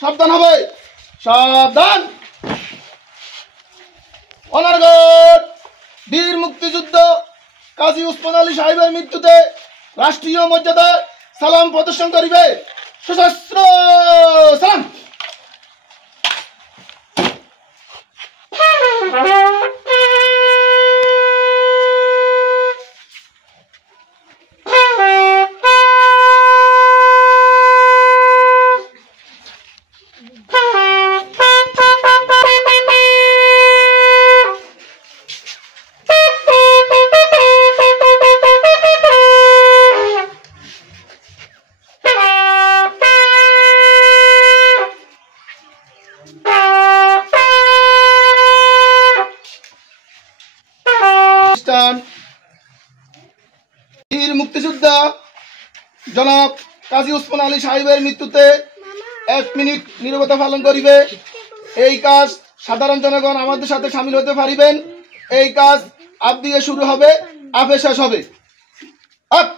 সাবধান হবে, সাবধান। অনারগড় বীর মুক্তিযুদ্ধ কাজী ওসমান আলী সাহেবের মৃত্যুতে রাষ্ট্রীয় মর্যাদায় সালাম প্রদর্শন করিবে। সশস্ত্র সালাম। বীর মুক্তিযোদ্ধা জনাব কাজী ওসমান আলী সাহেবের মৃত্যুতে 1 মিনিট নীরবতা পালন করিবে। এই কাজ সাধারণ জনগণ আমাদের সাথে সামিল হতে পারিবেন। এই কাজ আপ দিয়ে শুরু হবে, আপে শেষ হবে। আপ।